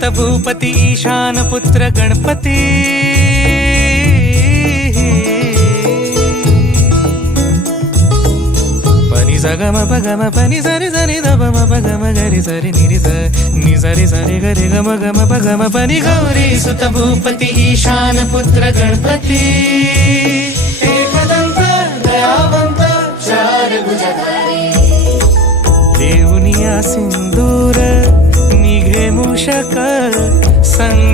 భారత భూపతి ఈశానపుత్ర గణపతి. పని సగమ పగమ పని సరి సరి దమ పగమ గరి సరి నిరి ని సరి సరి గరి గమ గమ పగమ పని గౌరీ సుత భూపతి ఈశానపుత్ర గణపతి. ఏకదంత దయావంత చారుగుజధారి దేవుని ఆ సింధూర నిఘే మూషకా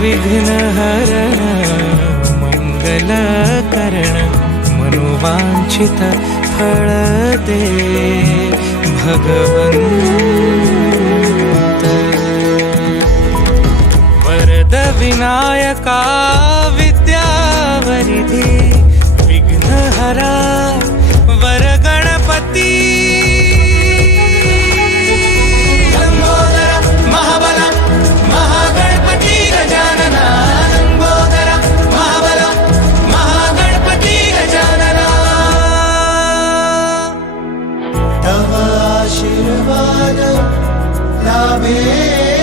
विघ्न हरण मंगल करण मनोवांछित फळ दे भगवंत. वरद विनायका विद्यावरिधी विघ्नहरा वाद लाभे।